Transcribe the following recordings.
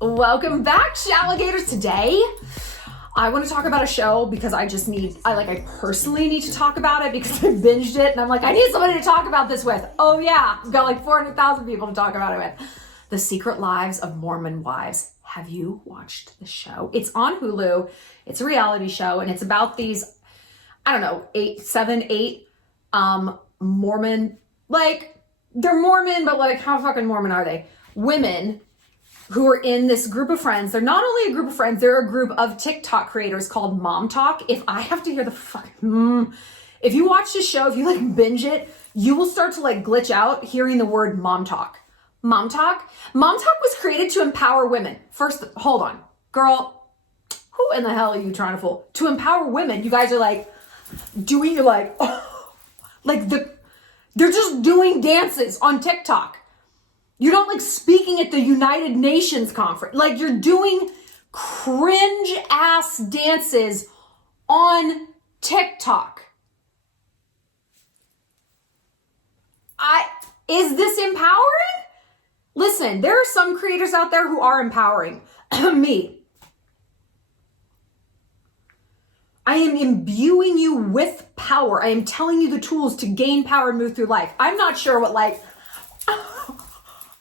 Welcome back, Shalligators. Today, I want to talk about a show because I personally need to talk about it because I binged it and I'm like, I need somebody to talk about this with. Oh yeah, I've got like 400,000 people to talk about it with. The Secret Lives of Mormon Wives. Have you watched the show? It's on Hulu. It's a reality show and it's about these, I don't know, 8 Mormon, like they're Mormon, but like how fucking Mormon are they? Women who are in this group of friends. They're not only a group of friends, they're a group of TikTok creators called MOMTOK. If I have to hear the fucking if you watch this show, if you like binge it, you will start to like glitch out hearing the word MOMTOK. MOMTOK was created to empower women. First, hold on, girl, who in the hell are you trying to fool? To empower women, you guys are like doing like, they're just doing dances on TikTok. You're not like speaking at the United Nations conference. Like you're doing cringe ass dances on TikTok. Is this empowering? Listen, there are some creators out there who are empowering. Me. I am imbuing you with power. I am telling you the tools to gain power and move through life. I'm not sure what like...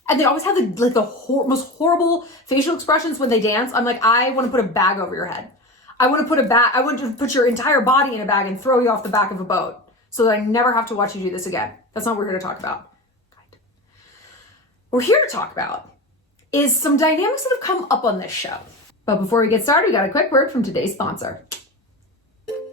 And they always have the most horrible facial expressions when they dance. I'm like, I want to put a bag over your head. I want to put your entire body in a bag and throw you off the back of a boat so that I never have to watch you do this again. That's not what we're here to talk about. What we're here to talk about is some dynamics that have come up on this show. But before we get started, we got a quick word from today's sponsor.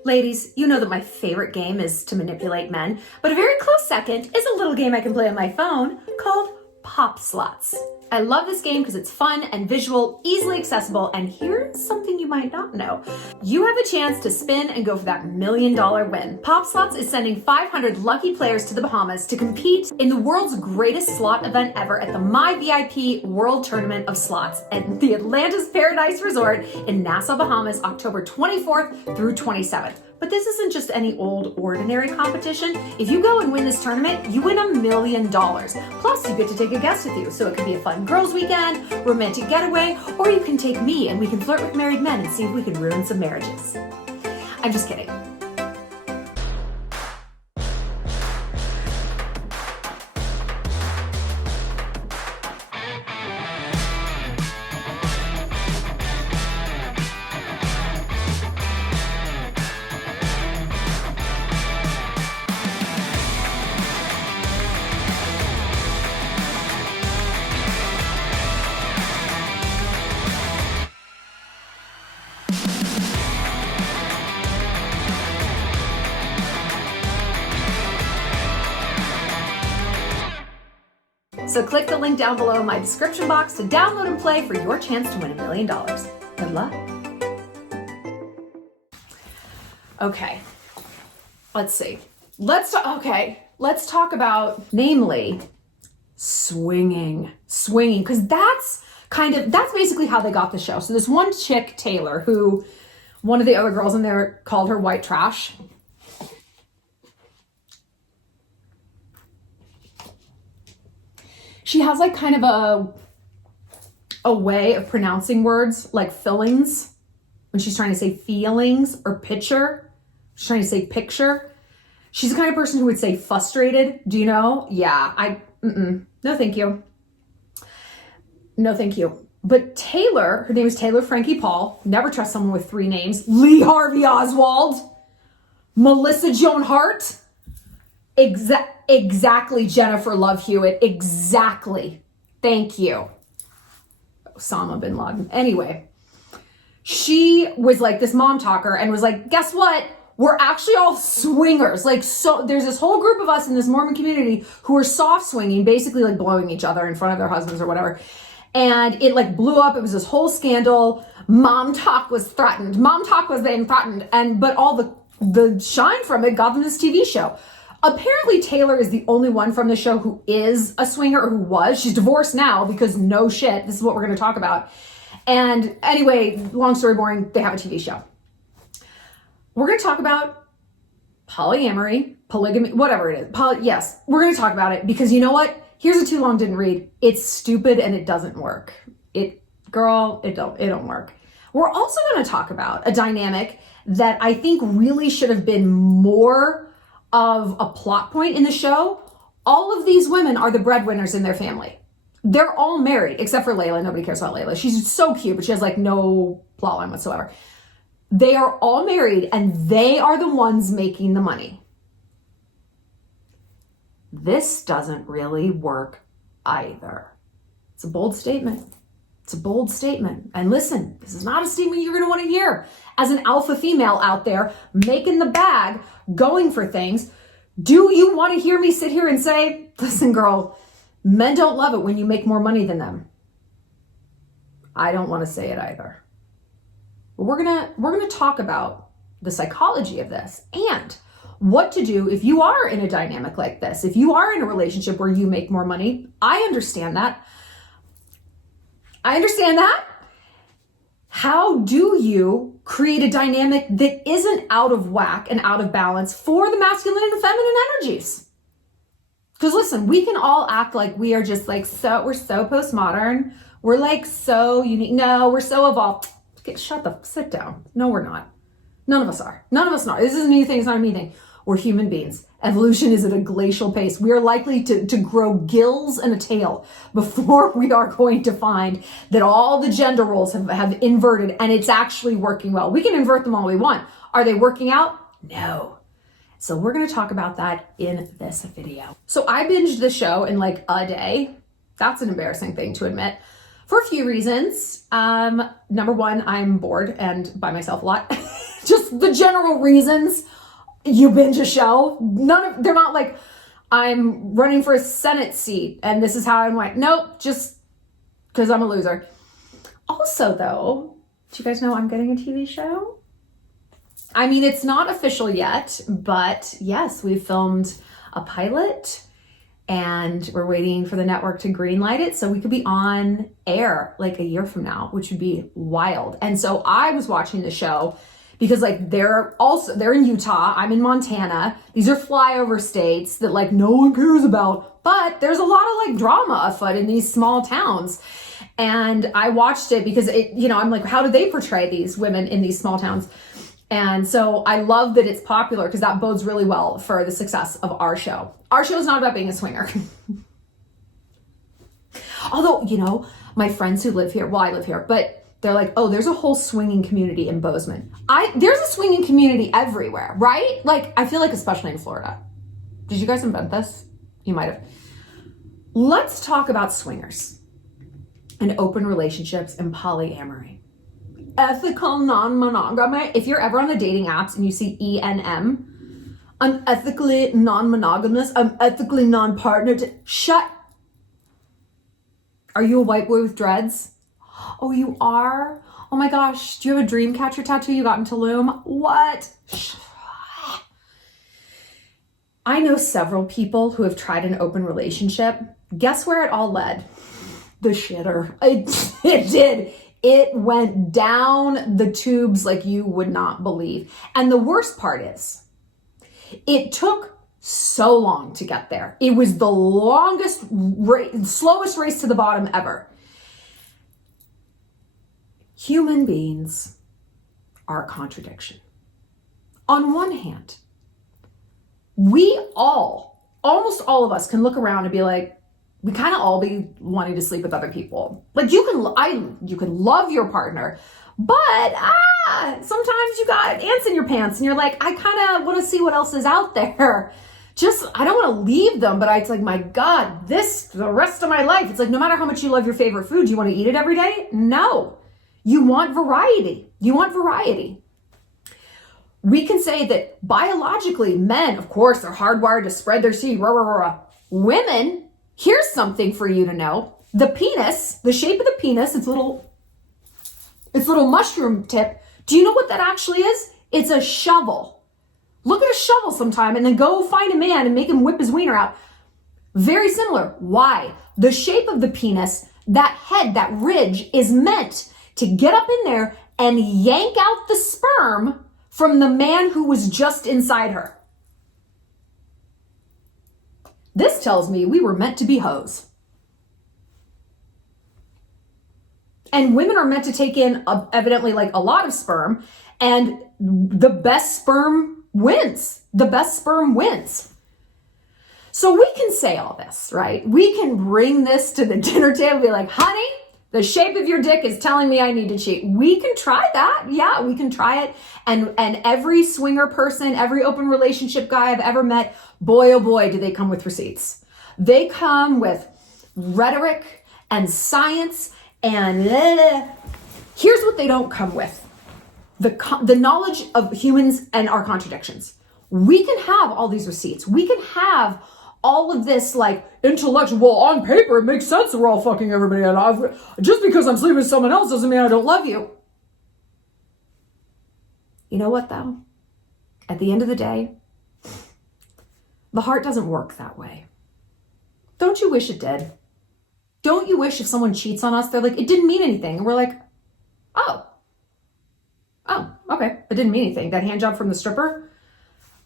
Ladies, you know that my favorite game is to manipulate men, but a very close second is a little game I can play on my phone called Pop Slots. I love this game because it's fun and visual, easily accessible, and here's something you might not know. You have a chance to spin and go for that $1 million win. Pop Slots is sending 500 lucky players to the Bahamas to compete in the world's greatest slot event ever at the My VIP World Tournament of Slots at the Atlantis Paradise Resort in Nassau, Bahamas, October 24th through 27th. But this isn't just any old ordinary competition. If you go and win this tournament, you win $1 million. Plus, you get to take a guest with you. So it could be a fun girls' weekend, romantic getaway, or you can take me and we can flirt with married men and see if we can ruin some marriages. I'm just kidding. So click the link down below in my description box to download and play for your chance to win $1 million. Good luck. Okay, let's see. Let's talk about, namely, swinging, because that's basically how they got the show. So this one chick, Taylor, who one of the other girls in there called her white trash. She has like kind of a way of pronouncing words like fillings when she's trying to say feelings, or picture. She's trying to say picture. She's the kind of person who would say frustrated. Do you know? Yeah, no thank you. No thank you. But Taylor, her name is Taylor Frankie Paul. Never trust someone with 3 names. Lee Harvey Oswald. Melissa Joan Hart. Exactly, Jennifer Love Hewitt. Exactly. Thank you. Osama bin Laden. Anyway, she was like this mom talker and was like, guess what? We're actually all swingers. Like, so there's this whole group of us in this Mormon community who are soft swinging, basically like blowing each other in front of their husbands or whatever. And it like blew up. It was this whole scandal. MOMTOK was threatened. MOMTOK was being threatened. But all the shine from it got them this TV show. Apparently Taylor is the only one from the show who is a swinger, or who was. She's divorced now because no shit. This is what we're going to talk about. And anyway, long story boring, they have a TV show. We're going to talk about polyamory, polygamy, whatever it is. Yes, we're going to talk about it because you know what? Here's a too long didn't read. It's stupid and it doesn't work. girl, it don't work. We're also going to talk about a dynamic that I think really should have been more of a plot point in the show. All of these women are the breadwinners in their family. They're all married, except for Layla. Nobody cares about Layla. She's so cute, but she has like no plot line whatsoever. They are all married and they are the ones making the money. This doesn't really work either. It's a bold statement. It's a bold statement. And listen, this is not a statement you're going to want to hear. As an alpha female out there making the bag, going for things, do you want to hear me sit here and say, listen, girl, men don't love it when you make more money than them? I don't want to say it either. But we're going to talk about the psychology of this and what to do if you are in a dynamic like this. If you are in a relationship where you make more money, I understand that. How do you create a dynamic that isn't out of whack and out of balance for the masculine and feminine energies? Because listen, we can all act like we are just like, we're so postmodern. We're like so unique. No, we're so evolved. Sit down. No, we're not. None of us are. This isn't anything. It's not a me thing. We're human beings. Evolution is at a glacial pace. We are likely to grow gills and a tail before we are going to find that all the gender roles have inverted and it's actually working well. We can invert them all we want. Are they working out? No. So we're going to talk about that in this video. So I binged the show in like a day. That's an embarrassing thing to admit for a few reasons. Number one, I'm bored and by myself a lot. Just the general reasons you binge a show. They're not like I'm running for a Senate seat and this is how I'm like, nope, just because I'm a loser. Also though, do you guys know I'm getting a TV show? I mean, it's not official yet, but yes, we filmed a pilot and we're waiting for the network to greenlight it so we could be on air like a year from now, which would be wild. And so I was watching the show because like they're in Utah, I'm in Montana. These are flyover states that like no one cares about, but there's a lot of like drama afoot in these small towns. And I watched it because I'm like, how do they portray these women in these small towns? And so I love that it's popular because that bodes really well for the success of our show. Our show is not about being a swinger. Although, my friends who live here, I live here, but they're like, oh, there's a whole swinging community in Bozeman. There's a swinging community everywhere, right? Like, I feel like especially in Florida. Did you guys invent this? You might have. Let's talk about swingers and open relationships and polyamory. Ethical non-monogamy. If you're ever on the dating apps and you see ENM, I'm ethically non-monogamous, I'm ethically non-partnered. Shut. Are you a white boy with dreads? Oh, you are? Oh my gosh. Do you have a dream catcher tattoo you got in Tulum? What? I know several people who have tried an open relationship. Guess where it all led? The shitter. It did. It went down the tubes like you would not believe. And the worst part is, it took so long to get there. It was the slowest race to the bottom ever. Human beings are a contradiction. On one hand, almost all of us can look around and be like, we kind of all be wanting to sleep with other people. Like you can love your partner, but sometimes you got ants in your pants and you're like, I kind of want to see what else is out there. I don't want to leave them, but it's like, my God, the rest of my life. It's like, no matter how much you love your favorite food, do you want to eat it every day? No. You want variety. We can say that biologically, men, of course, are hardwired to spread their seed. Women, here's something for you to know. The penis, the shape of the penis, its little mushroom tip. Do you know what that actually is? It's a shovel. Look at a shovel sometime and then go find a man and make him whip his wiener out. Very similar. Why? The shape of the penis, that head, that ridge is meant to get up in there and yank out the sperm from the man who was just inside her. This tells me we were meant to be hoes. And women are meant to take in evidently like a lot of sperm, and the best sperm wins. The best sperm wins. So we can say all this, right? We can bring this to the dinner table and be like, honey, the shape of your dick is telling me I need to cheat. We can try that. Yeah, we can try it. And every swinger person, every open relationship guy I've ever met, boy, oh boy, do they come with receipts. They come with rhetoric and science and here's what they don't come with. The knowledge of humans and our contradictions. We can have all these receipts. We can have all of this like intellectual, well, on paper, it makes sense that we're all fucking everybody. And just because I'm sleeping with someone else doesn't mean I don't love you. You know what though? At the end of the day, the heart doesn't work that way. Don't you wish it did? Don't you wish if someone cheats on us, they're like, it didn't mean anything. And we're like, oh, okay. It didn't mean anything. That hand job from the stripper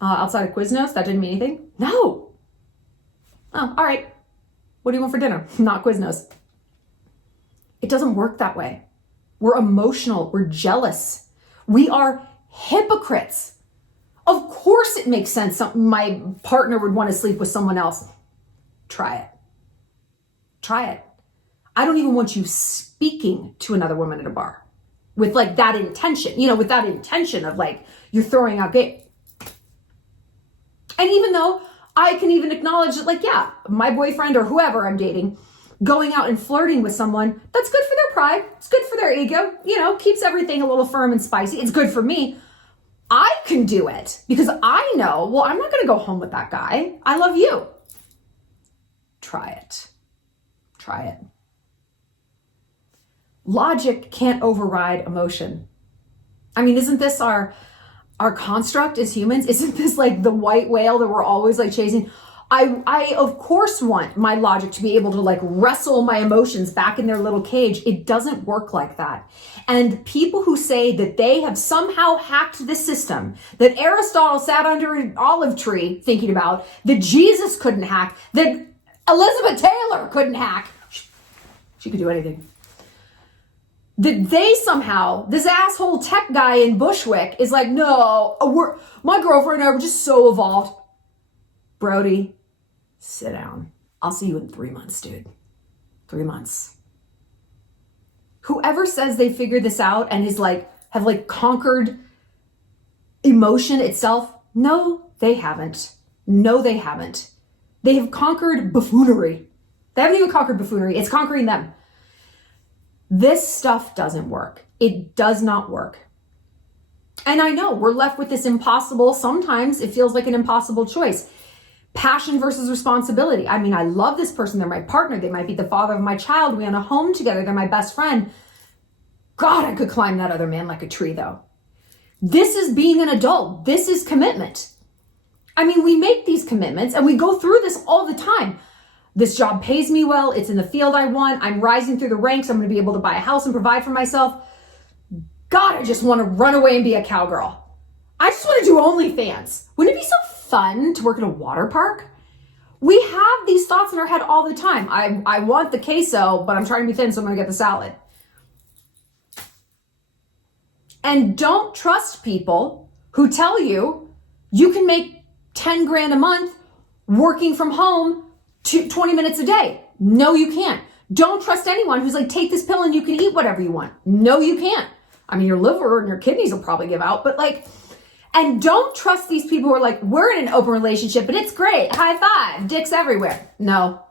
outside of Quiznos, that didn't mean anything? No. Oh, all right. What do you want for dinner? Not Quiznos. It doesn't work that way. We're emotional. We're jealous. We are hypocrites. Of course it makes sense my partner would want to sleep with someone else. Try it. Try it. I don't even want you speaking to another woman at a bar with like that intention, with that intention of like, you're throwing out game. And even though I can even acknowledge that like, yeah, my boyfriend or whoever I'm dating, going out and flirting with someone, that's good for their pride. It's good for their ego, keeps everything a little firm and spicy. It's good for me. I can do it because I know, well, I'm not going to go home with that guy. I love you. Try it. Try it. Logic can't override emotion. I mean, isn't this our construct as humans? Isn't this like the white whale that we're always like chasing? I of course want my logic to be able to like wrestle my emotions back in their little cage. It doesn't work like that. And people who say that they have somehow hacked the system, that Aristotle sat under an olive tree thinking about, that Jesus couldn't hack, that Elizabeth Taylor couldn't hack. She could do anything. That they somehow, this asshole tech guy in Bushwick is like, no, my girlfriend and I were just so evolved. Brody, sit down. I'll see you in 3 months, dude. 3 months. Whoever says they figured this out and is like, have like conquered emotion itself, no, they haven't. No, they haven't. They have conquered buffoonery. They haven't even conquered buffoonery. It's conquering them. This stuff doesn't work. It does not work. And I know we're left with this impossible, sometimes it feels like an impossible choice. Passion versus responsibility. I mean, I love this person. They're my partner. They might be the father of my child. We own a home together. They're my best friend. God, I could climb that other man like a tree though. This is being an adult. This is commitment. I mean, we make these commitments and we go through this all the time. This job pays me well. It's in the field I want. I'm rising through the ranks. I'm going to be able to buy a house and provide for myself. God, I just want to run away and be a cowgirl. I just want to do OnlyFans. Wouldn't it be so fun to work at a water park? We have these thoughts in our head all the time. I want the queso, but I'm trying to be thin, so I'm going to get the salad. And don't trust people who tell you you can make 10 grand a month working from home 20 minutes a day. No, you can't. Don't trust anyone who's like, take this pill and you can eat whatever you want. No, you can't. I mean, your liver and your kidneys will probably give out, but like, and don't trust these people who are like, we're in an open relationship and it's great. High five, dicks everywhere. No,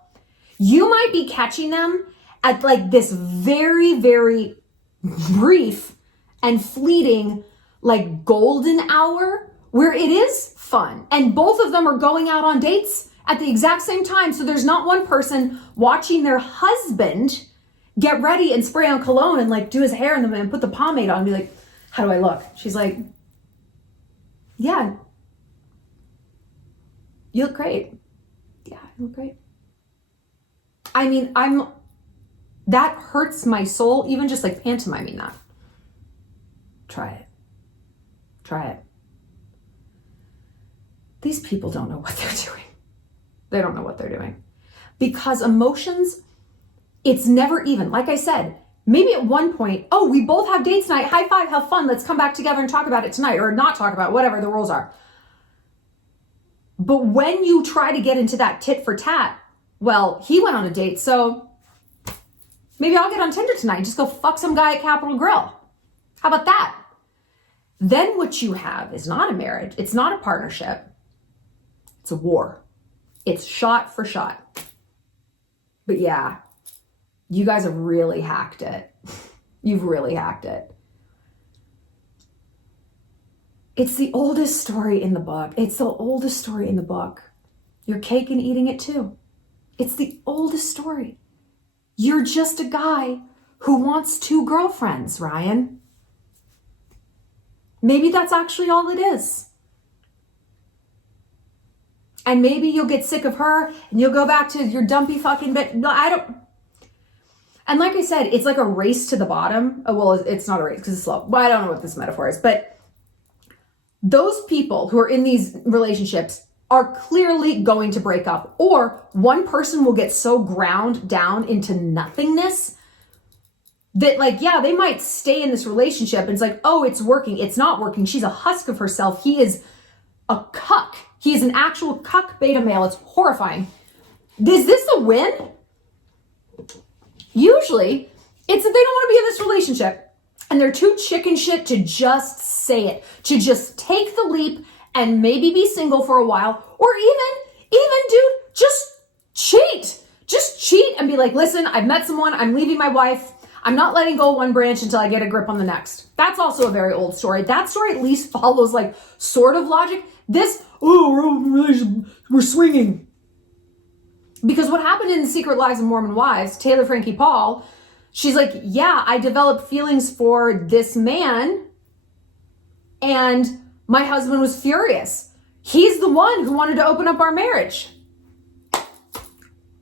you might be catching them at like this very, very brief and fleeting, like golden hour where it is fun. And both of them are going out on dates at the exact same time. So there's not one person watching their husband get ready and spray on cologne and like do his hair and put the pomade on and be like, how do I look? She's like, yeah, you look great. Yeah, you look great. I mean, that hurts my soul, even just like pantomiming that. Try it. Try it. These people don't know what they're doing. They don't know what they're doing. Because emotions, it's never even. Like I said, Maybe at one point, oh, we both have dates tonight. High five, have fun. Let's come back together and talk about it tonight, or not talk about it, whatever the rules are. But when you try to get into that tit for tat, well, he went on a date, so maybe I'll get on Tinder tonight and just go fuck some guy at Capitol Grill. How about that? Then what you have is not a marriage. It's not a partnership. It's a war. It's shot for shot. But yeah, you guys have really hacked it. You've really hacked it. It's the oldest story in the book. It's the oldest story in the book. You're cake and eating it too. It's the oldest story. You're just a guy who wants 2 girlfriends, Ryan. Maybe that's actually all it is. And maybe you'll get sick of her and you'll go back to your dumpy fucking bit. No, I don't. And like I said, it's like a race to the bottom. Oh, well, it's not a race because it's slow. Well, I don't know what this metaphor is, but those people who are in these relationships are clearly going to break up, or one person will get so ground down into nothingness that, like, yeah, they might stay in this relationship and it's like, oh, it's working. It's not working. She's a husk of herself. He is a cuck. He is an actual cuck beta male. It's horrifying. Is this a win? Usually it's that they don't want to be in this relationship and they're too chicken shit to just say it, to just take the leap and maybe be single for a while, or even dude, just cheat. Just cheat and be like, listen, I've met someone. I'm leaving my wife. I'm not letting go of one branch until I get a grip on the next. That's also a very old story. That story at least follows like sort of logic. This, oh, we're swinging. Because what happened in The Secret Lives of Mormon Wives, Taylor Frankie Paul, she's like, yeah, I developed feelings for this man and my husband was furious. He's the one who wanted to open up our marriage.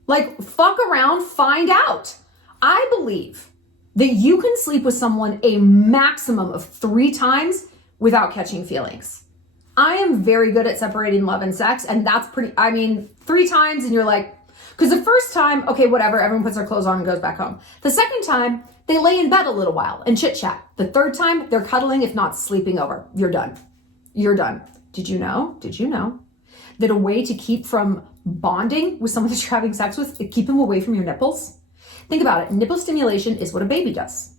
Like, fuck around, find out. I believe that you can sleep with someone a maximum of 3 times without catching feelings. I am very good at separating love and sex, and that's 3 times and you're like, because the first time, okay, whatever, everyone puts their clothes on and goes back home. The second time, they lay in bed a little while and chit chat. The third time, they're cuddling, if not sleeping over. You're done. You're done. Did you know that a way to keep from bonding with someone that you're having sex with, is keep them away from your nipples? Think about it. Nipple stimulation is what a baby does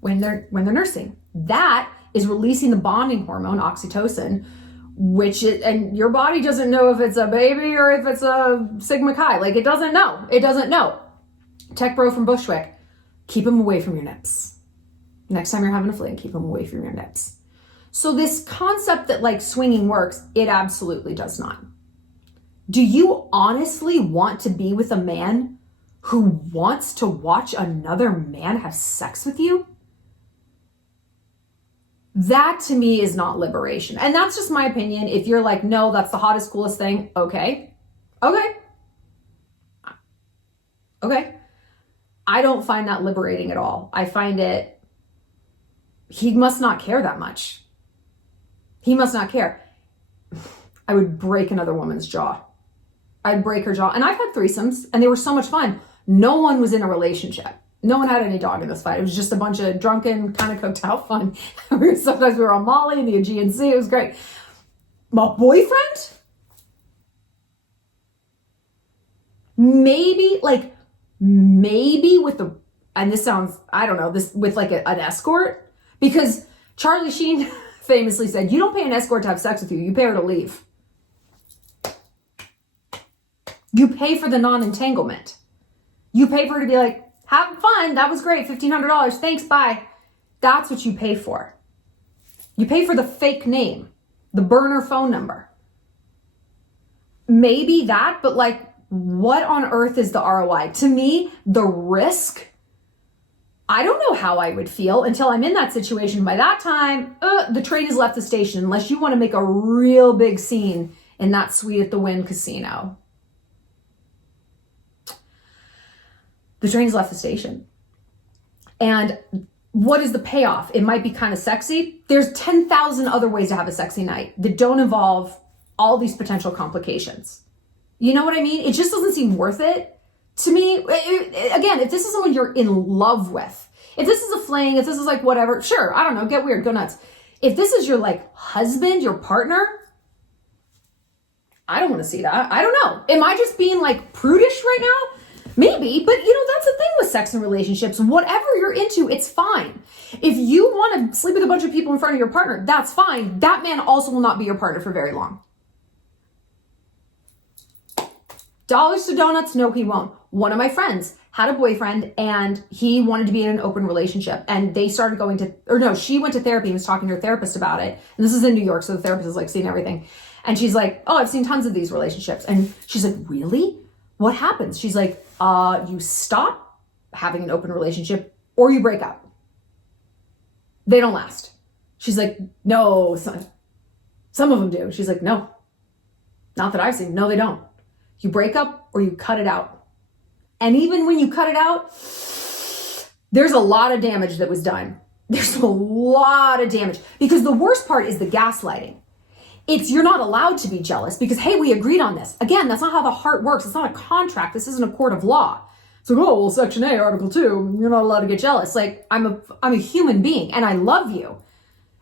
when they're nursing. That is releasing the bonding hormone, oxytocin, and your body doesn't know if it's a baby or if it's a Sigma Chi. Like, it doesn't know. It doesn't know. Tech bro from Bushwick, keep them away from your nips. Next time you're having a fling, keep them away from your nips. So this concept that like swinging works, it absolutely does not. Do you honestly want to be with a man who wants to watch another man have sex with you? That to me is not liberation. And that's just my opinion. If you're like, no, that's the hottest, coolest thing. Okay. I don't find that liberating at all. I find it, he must not care that much. He must not care. I would break another woman's jaw. I'd break her jaw. And I've had threesomes and they were so much fun. No one was in a relationship. No one had any dog in this fight. It was just a bunch of drunken, kind of cooked out fun. Sometimes we were on Molly and the Aegean Sea. It was great. My boyfriend? Maybe with the, and this sounds, I don't know, this with like an escort, because Charlie Sheen famously said, you don't pay an escort to have sex with you. You pay her to leave. You pay for the non-entanglement. You pay for her to be like, have fun. That was great. $1,500. Thanks. Bye. That's what you pay for. You pay for the fake name, the burner phone number. Maybe that, but like, what on earth is the ROI? To me, the risk, I don't know how I would feel until I'm in that situation. By that time, the train has left the station, unless you want to make a real big scene in that Suite at the Wynn casino. The train's left the station. And what is the payoff? It might be kind of sexy. There's 10,000 other ways to have a sexy night that don't involve all these potential complications. You know what I mean? It just doesn't seem worth it to me. Again, if this is someone you're in love with, If this is a fling, if this is like whatever, sure, I don't know, get weird, go nuts. If this is your like husband, your partner, I don't want to see that. I don't know. Am I just being like prudish right now? Maybe, but that's the thing with sex and relationships. Whatever you're into, it's fine. If you want to sleep with a bunch of people in front of your partner, that's fine. That man also will not be your partner for very long. Dollars to donuts, no, he won't. One of my friends had a boyfriend and he wanted to be in an open relationship, and they started she went to therapy and was talking to her therapist about it. And this is in New York, so the therapist is like seeing everything. And she's like, oh, I've seen tons of these relationships. And she's like, really? What happens? She's like, you stop having an open relationship or you break up. They don't last. She's like, no, some of them do. She's like, no, not that I've seen. No, they don't. You break up or you cut it out. And even when you cut it out, there's a lot of damage that was done. There's a lot of damage, because the worst part is the gaslighting. You're not allowed to be jealous because, hey, we agreed on this. Again, that's not how the heart works. It's not a contract. This isn't a court of law. It's like, oh, well, Section A, Article 2, you're not allowed to get jealous. Like, I'm a human being and I love you.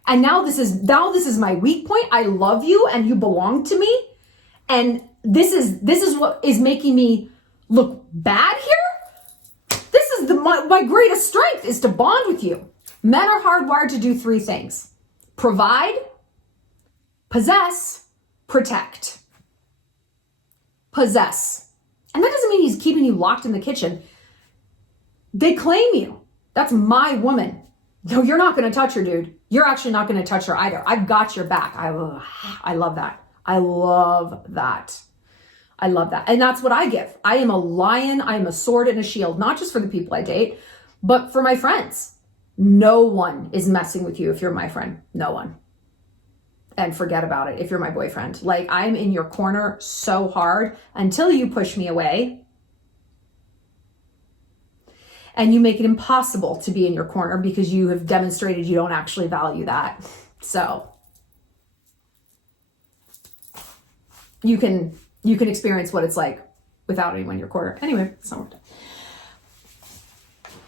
And now this is my weak point. I love you and you belong to me. And this is what is making me look bad here. This is my greatest strength, is to bond with you. Men are hardwired to do 3 things: provide, possess, protect. Possess. And that doesn't mean he's keeping you locked in the kitchen. They claim you. That's my woman. No, you're not going to touch her, dude. You're actually not going to touch her either. I've got your back. I love that. I love that. I love that. And that's what I give. I am a lion. I am a sword and a shield, not just for the people I date, but for my friends. No one is messing with you if you're my friend. No one. And forget about it if you're my boyfriend. Like, I'm in your corner so hard until you push me away. And you make it impossible to be in your corner because you have demonstrated you don't actually value that. So you can experience what it's like without anyone in your corner. Anyway, it's not worth it.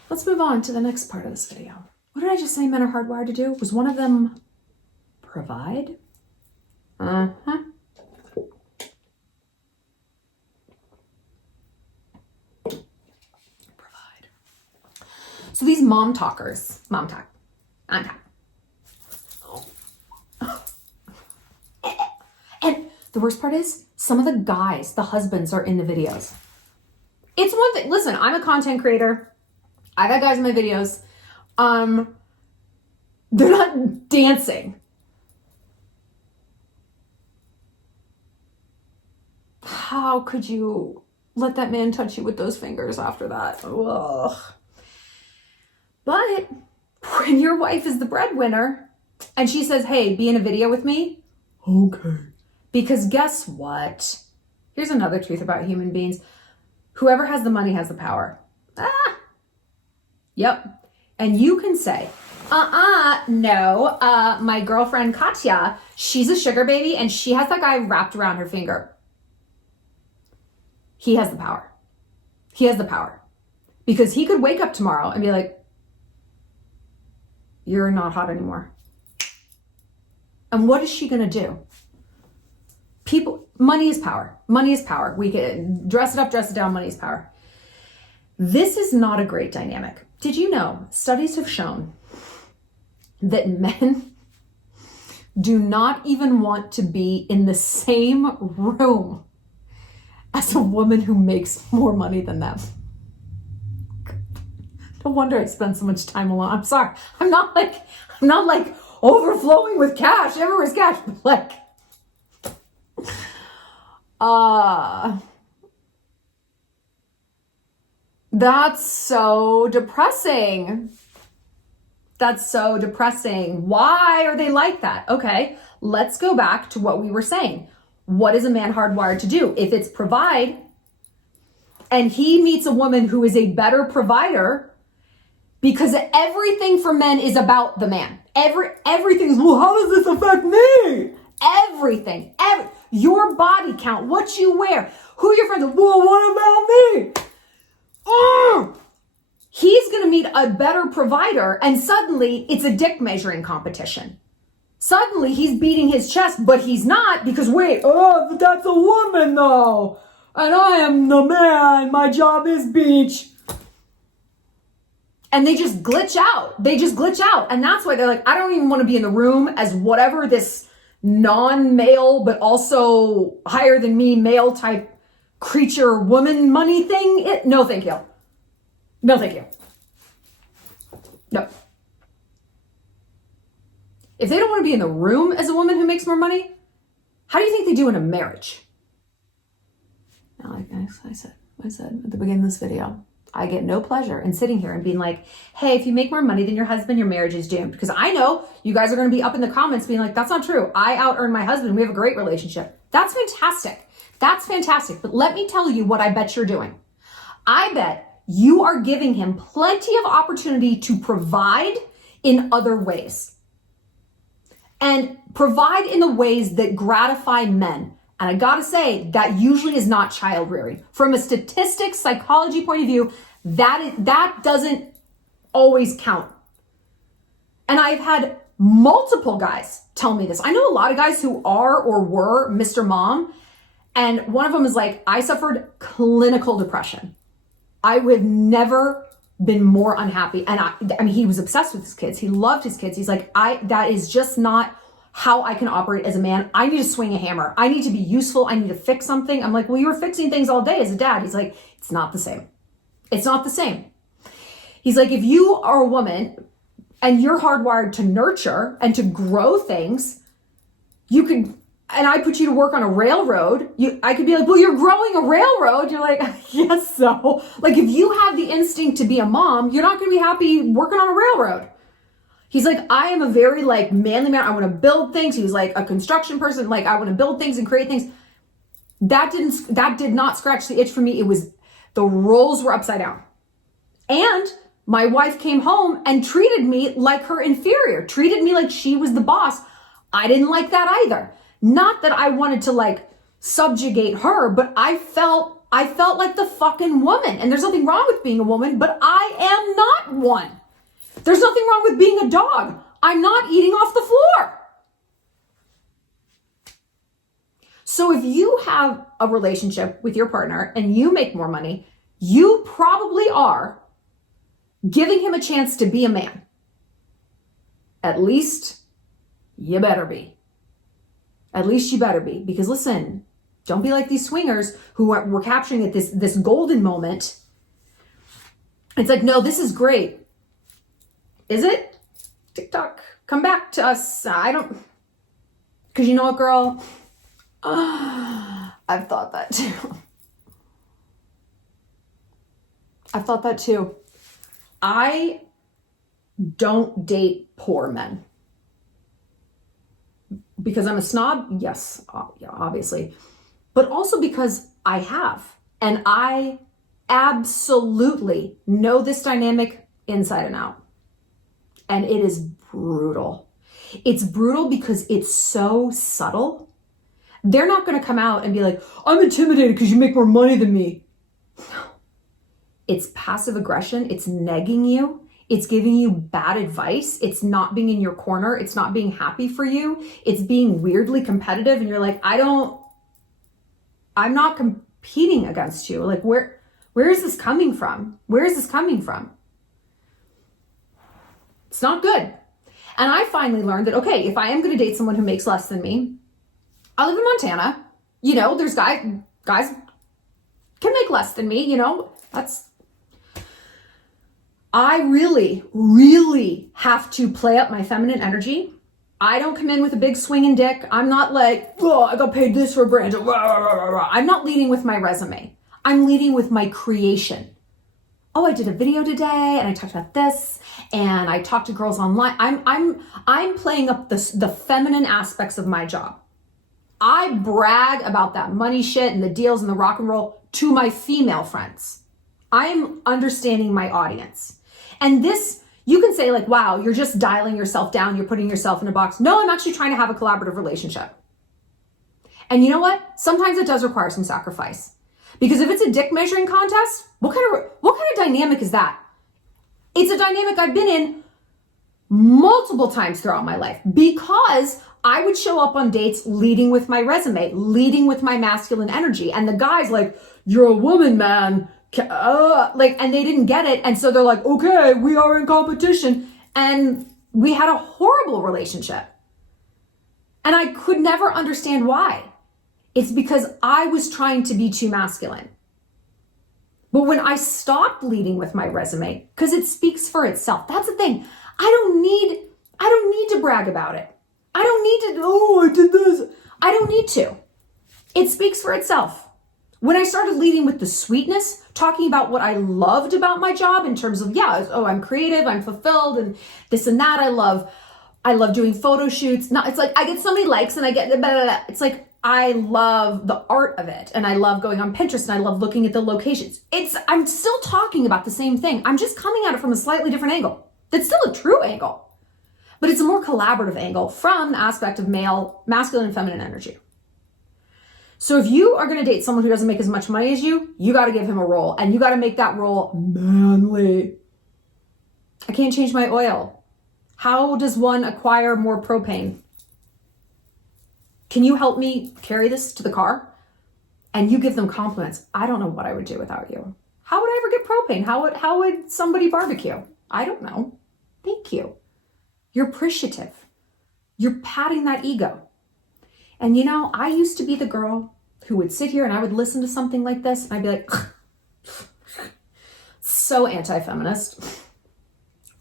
Let's move on to the next part of this video. What did I just say men are hardwired to do? Was one of them provide? Uh-huh. Provide. So these MOMTOKers, MOMTOK. And the worst part is, some of the guys, the husbands, are in the videos. It's one thing. Listen, I'm a content creator. I've had guys in my videos. They're not dancing. How could you let that man touch you with those fingers after that? Ugh. But when your wife is the breadwinner and she says, hey, be in a video with me. Okay. Because guess what? Here's another truth about human beings. Whoever has the money has the power. Yep. And you can say, no, my girlfriend Katya, she's a sugar baby and she has that guy wrapped around her finger. He has the power. He has the power. Because he could wake up tomorrow and be like, you're not hot anymore. And what is she going to do? Money is power. Money is power. We can dress it up, dress it down. Money is power. This is not a great dynamic. Did you know studies have shown that men do not even want to be in the same room as a woman who makes more money than them? No wonder I spend so much time alone. I'm sorry. I'm not like overflowing with cash. Everywhere's cash. But like, that's so depressing. That's so depressing. Why are they like that? Okay, let's go back to what we were saying. What is a man hardwired to do? If it's provide, and he meets a woman who is a better provider, because everything for men is about the man. Everything's, well, how does this affect me? Everything. Your body count, what you wear, who your friends are. Well, what about me? He's going to meet need a better provider, and suddenly it's a dick measuring competition. Suddenly he's beating his chest, but he's not, because wait, oh, that's a woman though. And I am the man, my job is beach. And they just glitch out. And that's why they're like, I don't even want to be in the room as whatever this non-male, but also higher than me male type creature woman money thing. No, thank you. No, thank you. No. If they don't want to be in the room as a woman who makes more money, how do you think they do in a marriage? Now, like I said at the beginning of this video, I get no pleasure in sitting here and being like, hey, if you make more money than your husband, your marriage is doomed. Because I know you guys are going to be up in the comments being like, that's not true. I out-earn my husband. We have a great relationship. That's fantastic. That's fantastic. But let me tell you what I bet you're doing. I bet you are giving him plenty of opportunity to provide in other ways. And provide in the ways that gratify men. And I gotta say, that usually is not child rearing. From a statistics, psychology point of view, that doesn't always count. And I've had multiple guys tell me this. I know a lot of guys who are or were Mr. Mom. And one of them is like, I suffered clinical depression. I would never been more unhappy. And I mean, he was obsessed with his kids. He loved his kids. He's like, that is just not how I can operate as a man. I need to swing a hammer. I need to be useful. I need to fix something. I'm like, well, you were fixing things all day as a dad. He's like, it's not the same. It's not the same. He's like, if you are a woman and you're hardwired to nurture and to grow things, you could, and I put you to work on a railroad, I could be like, well, you're growing a railroad. You're like, yes, so. Like, if you have the instinct to be a mom, you're not going to be happy working on a railroad. He's like, I am a very like manly man. I want to build things. He was like a construction person. Like, I want to build things and create things. That did not scratch the itch for me. It was, the roles were upside down. And my wife came home and treated me like her inferior, treated me like she was the boss. I didn't like that either. Not that I wanted to like subjugate her, but I felt like the fucking woman. And there's nothing wrong with being a woman, but I am not one. There's nothing wrong with being a dog. I'm not eating off the floor. So if you have a relationship with your partner and you make more money, you probably are giving him a chance to be a man. At least you better be. At least you better be. Because listen, don't be like these swingers who were capturing it, this golden moment. It's like, no, this is great. Is it? TikTok, come back to us. I don't, because you know what, girl? I've thought that too. I've thought that too. I don't date poor men. Because I'm a snob? Yes, yeah, obviously. But also because I have. And I absolutely know this dynamic inside and out. And it is brutal. It's brutal because it's so subtle. They're not going to come out and be like, I'm intimidated because you make more money than me. No. It's passive aggression. It's negging you. It's giving you bad advice. It's not being in your corner. It's not being happy for you. It's being weirdly competitive. And you're like, I'm not competing against you. Like, where is this coming from? Where is this coming from? It's not good. And I finally learned that, okay, if I am going to date someone who makes less than me, I live in Montana. You know, there's guys can make less than me, you know, I really, really have to play up my feminine energy. I don't come in with a big swinging dick. I'm not like, oh, I got paid this for a brand. I'm not leading with my resume. I'm leading with my creation. Oh, I did a video today and I talked about this and I talked to girls online. I'm playing up the feminine aspects of my job. I brag about that money shit and the deals and the rock and roll to my female friends. I'm understanding my audience. And this, you can say like, wow, you're just dialing yourself down. You're putting yourself in a box. No, I'm actually trying to have a collaborative relationship. And you know what? Sometimes it does require some sacrifice. Because if it's a dick measuring contest, what kind of dynamic is that? It's a dynamic I've been in multiple times throughout my life because I would show up on dates leading with my resume, leading with my masculine energy. And the guy's like, you're a woman, man. And they didn't get it. And so they're like, okay, we are in competition. And we had a horrible relationship. And I could never understand why. It's because I was trying to be too masculine. But when I stopped leading with my resume, because it speaks for itself, that's the thing. I don't need to brag about it. I don't need to, I did this. I don't need to. It speaks for itself. When I started leading with the sweetness, talking about what I loved about my job in terms of, I'm creative, I'm fulfilled, and this and that. I love doing photo shoots. It's like I get so many likes and I get blah, blah, blah. It's like I love the art of it, and I love going on Pinterest, and I love looking at the locations. I'm still talking about the same thing. I'm just coming at it from a slightly different angle. That's still a true angle, but it's a more collaborative angle from the aspect of masculine and feminine energy. So if you are going to date someone who doesn't make as much money as you got to give him a role, and you got to make that role manly. I can't change my oil. How does one acquire more propane? Can you help me carry this to the car? And you give them compliments. I don't know what I would do without you. How would I ever get propane? How would somebody barbecue? I don't know. Thank you. You're appreciative. You're patting that ego. And I used to be the girl who would sit here and I would listen to something like this and I'd be like, so anti-feminist.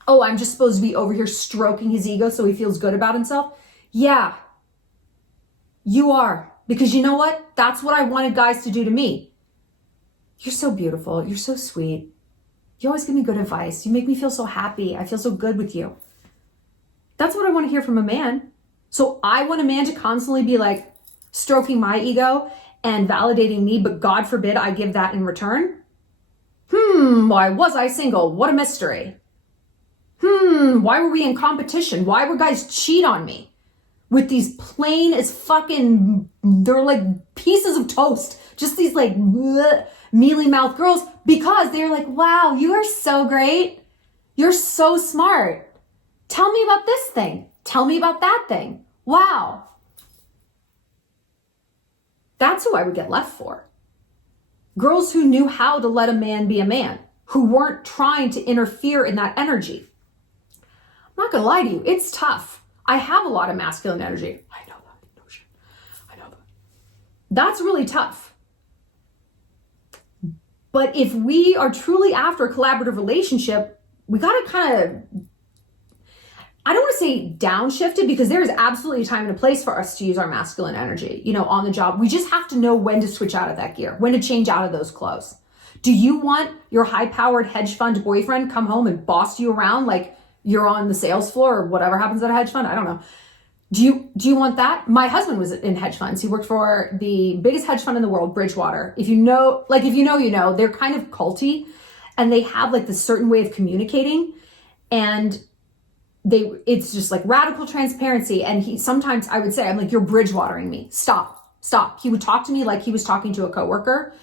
Oh, I'm just supposed to be over here stroking his ego so he feels good about himself. Yeah, you are. Because you know what? That's what I wanted guys to do to me. You're so beautiful. You're so sweet. You always give me good advice. You make me feel so happy. I feel so good with you. That's what I want to hear from a man. So I want a man to constantly be like stroking my ego and validating me, but God forbid I give that in return. Why was I single? What a mystery. Why were we in competition? Why were guys cheat on me with these plain as fucking, they're like pieces of toast. Just these like mealy mouth girls, because they're like, wow, you are so great. You're so smart. Tell me about this thing. Tell me about that thing. Wow. That's who I would get left for. Girls who knew how to let a man be a man, who weren't trying to interfere in that energy. I'm not gonna lie to you, it's tough. I have a lot of masculine energy. I know that. No shit. I know that. That's really tough. But if we are truly after a collaborative relationship, we gotta kind of, I don't want to say downshift it, because there is absolutely a time and a place for us to use our masculine energy, on the job. We just have to know when to switch out of that gear, when to change out of those clothes. Do you want your high-powered hedge fund boyfriend come home and boss you around like you're on the sales floor or whatever happens at a hedge fund? I don't know. Do you want that? My husband was in hedge funds. He worked for the biggest hedge fund in the world, Bridgewater. If you know, they're kind of culty, and they have like this certain way of communicating, and it's just like radical transparency. And sometimes I would say, I'm like, you're Bridgewatering me. Stop. He would talk to me like he was talking to a coworker,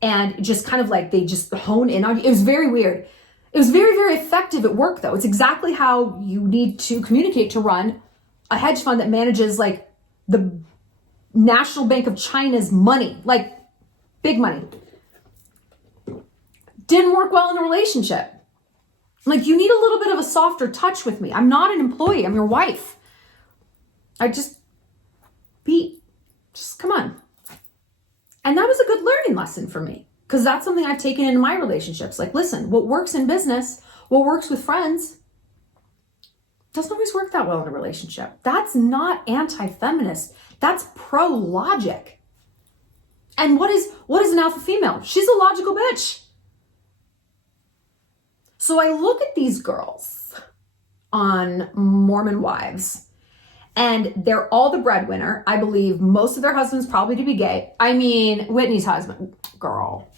and just kind of like they just hone in on you. It was very weird. It was very, very effective at work though. It's exactly how you need to communicate to run a hedge fund that manages like the National Bank of China's money, like big money. Didn't work well in a relationship. Like, you need a little bit of a softer touch with me. I'm not an employee. I'm your wife. Come on. And that was a good learning lesson for me, because that's something I've taken into my relationships. Like, listen, what works in business, what works with friends, doesn't always work that well in a relationship. That's not anti-feminist. That's pro-logic. And what is an alpha female? She's a logical bitch. So I look at these girls on Mormon Wives, and they're all the breadwinner. I believe most of their husbands probably to be gay. I mean, Whitney's husband, girl.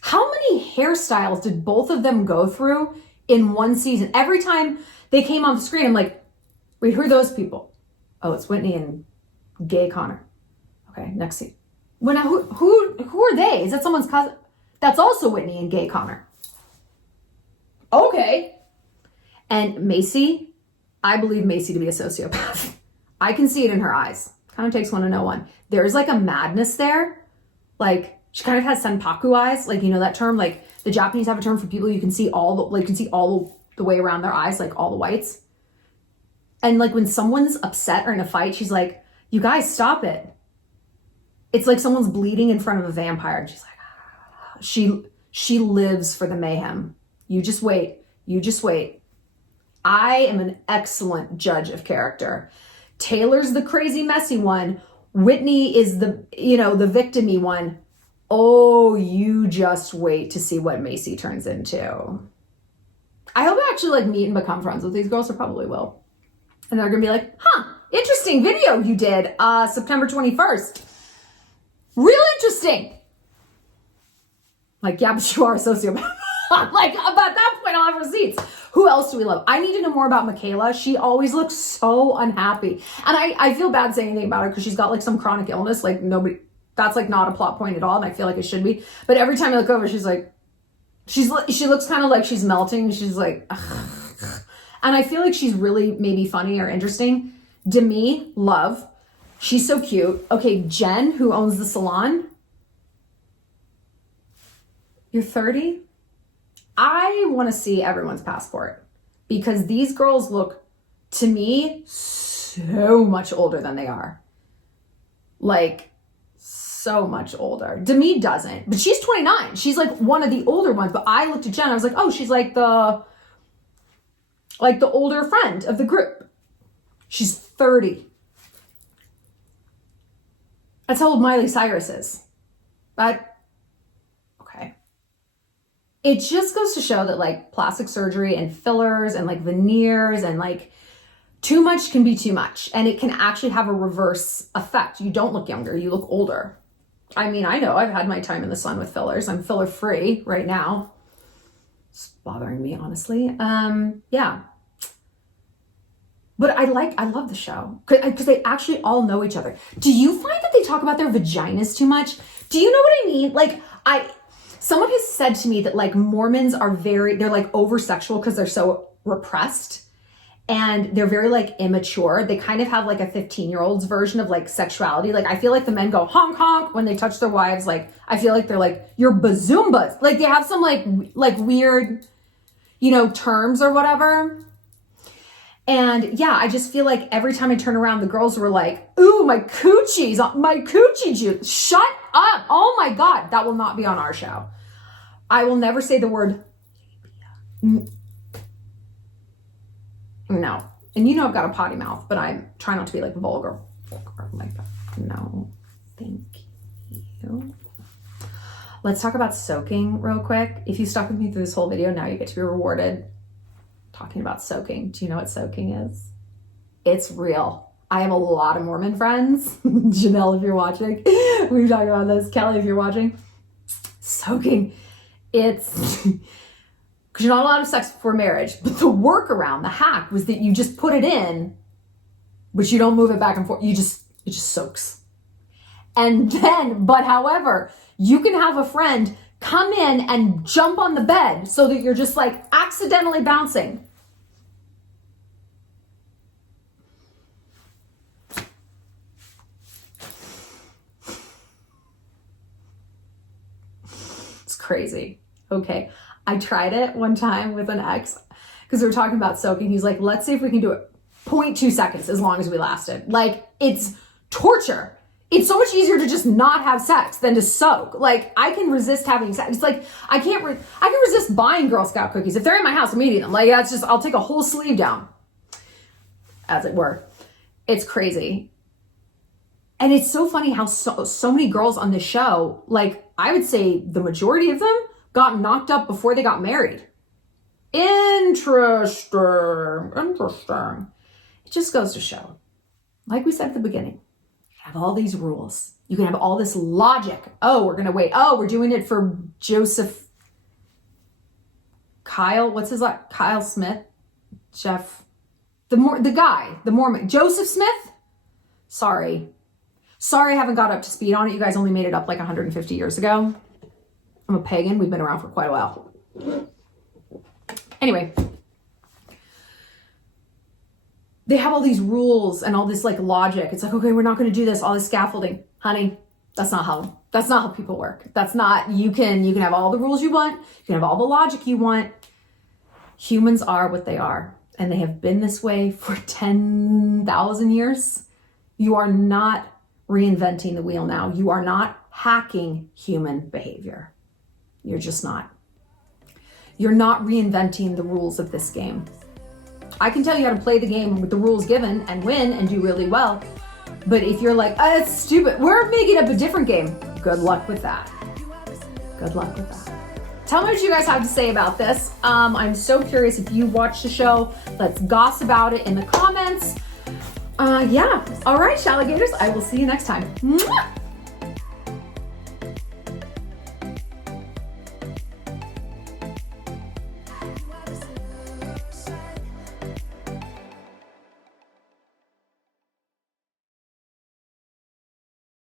How many hairstyles did both of them go through in one season? Every time they came on the screen, I'm like, wait, who are those people? Oh, it's Whitney and gay Connor. Okay, next scene. Who are they? Is that someone's cousin? That's also Whitney and gay Connor. okay. And Macy, I believe Macy to be a sociopath. I can see it in her eyes. Kind of takes one to know one. There's like a madness there. Like she kind of has senpaku eyes. Like, you know that term? Like the Japanese have a term for people you can see all the way around their eyes, like all the whites. And like when someone's upset or in a fight, she's like, you guys stop it. It's like someone's bleeding in front of a vampire. And she's like, ah. She lives for the mayhem. You just wait. You just wait. I am an excellent judge of character. Taylor's the crazy, messy one. Whitney is the victim-y one. Oh, you just wait to see what Macy turns into. I hope I actually like meet and become friends with these girls. I probably will. And they're gonna be like, huh, interesting video you did September 21st. Real interesting. Like, yeah, but you are a sociopath. Like, about that point, I'll have receipts. Who else do we love? I need to know more about Michaela. She always looks so unhappy. And I feel bad saying anything about her because she's got like some chronic illness. Like that's like not a plot point at all. And I feel like it should be. But every time I look over, she's like, she looks kind of like she's melting. She's like, ugh. And I feel like she's really maybe funny or interesting. Demi, love. She's so cute. Okay, Jen, who owns the salon. You're 30? I want to see everyone's passport because these girls look, to me, so much older than they are. Like, so much older. Demi doesn't, but she's 29. She's like one of the older ones, but I looked at Jen, I was like, oh, she's like the older friend of the group. She's 30. That's how old Miley Cyrus is. But it just goes to show that like plastic surgery and fillers and like veneers and like too much can be too much. And it can actually have a reverse effect. You don't look younger, you look older. I mean, I know I've had my time in the sun with fillers. I'm filler free right now. It's bothering me, honestly. Yeah. But I love the show because they actually all know each other. Do you find that they talk about their vaginas too much? Do you know what I mean? Like someone has said to me that like Mormons are they're like over sexual because they're so repressed and they're very like immature. They kind of have like a 15-year-old's version of like sexuality. Like I feel like the men go honk honk when they touch their wives. Like I feel like they're like, you're bazoombas. Like they have some like weird, terms or whatever. And yeah, I just feel like every time I turn around, the girls were like, ooh, my coochie juice. Shut up. Oh my God. That will not be on our show. I will never say the word no. And I've got a potty mouth, but I try not to be like vulgar like that. No, thank you. Let's talk about soaking real quick. If you stuck with me through this whole video, now you get to be rewarded. Talking about soaking. Do you know what soaking is? It's real. I have a lot of Mormon friends. Janelle, if you're watching. We've talked about this. Kelly, if you're watching. Soaking. It's because you're not allowed to have sex before marriage. But the workaround, the hack, was that you just put it in, but you don't move it back and forth. It just soaks. And then, however, you can have a friend come in and jump on the bed so that you're just like accidentally bouncing. It's crazy. Okay. I tried it one time with an ex because we were talking about soaking. He's like, let's see if we can do it 0.2 seconds as long as we lasted. Like, it's torture. It's so much easier to just not have sex than to soak. Like, I can resist having sex. It's like, I can resist buying Girl Scout cookies. If they're in my house, I'm eating them. Like, that's just, I'll take a whole sleeve down, as it were. It's crazy. And it's so funny how so many girls on this show, like, I would say the majority of them got knocked up before they got married. Interesting. It just goes to show, like we said at the beginning, have all these rules. You can have all this logic. Oh, we're going to wait. Oh, we're doing it for Kyle. What's his last? Kyle Smith? Jeff. The Mormon. Joseph Smith? Sorry, I haven't got up to speed on it. You guys only made it up like 150 years ago. I'm a pagan. We've been around for quite a while. Anyway, they have all these rules and all this like logic. It's like, okay, we're not going to do this, all this scaffolding. Honey, that's not how people work. That's not, you can have all the rules you want. You can have all the logic you want. Humans are what they are, and they have been this way for 10,000 years. You are not reinventing the wheel now. You are not hacking human behavior. You're just not. You're not reinventing the rules of this game. I can tell you how to play the game with the rules given and win and do really well. But if you're like, oh, it's stupid, we're making up a different game. Good luck with that. Good luck with that. Tell me what you guys have to say about this. I'm so curious if you watched the show. Let's gossip about it in the comments. Yeah. All right, Shalligators. I will see you next time. Mwah!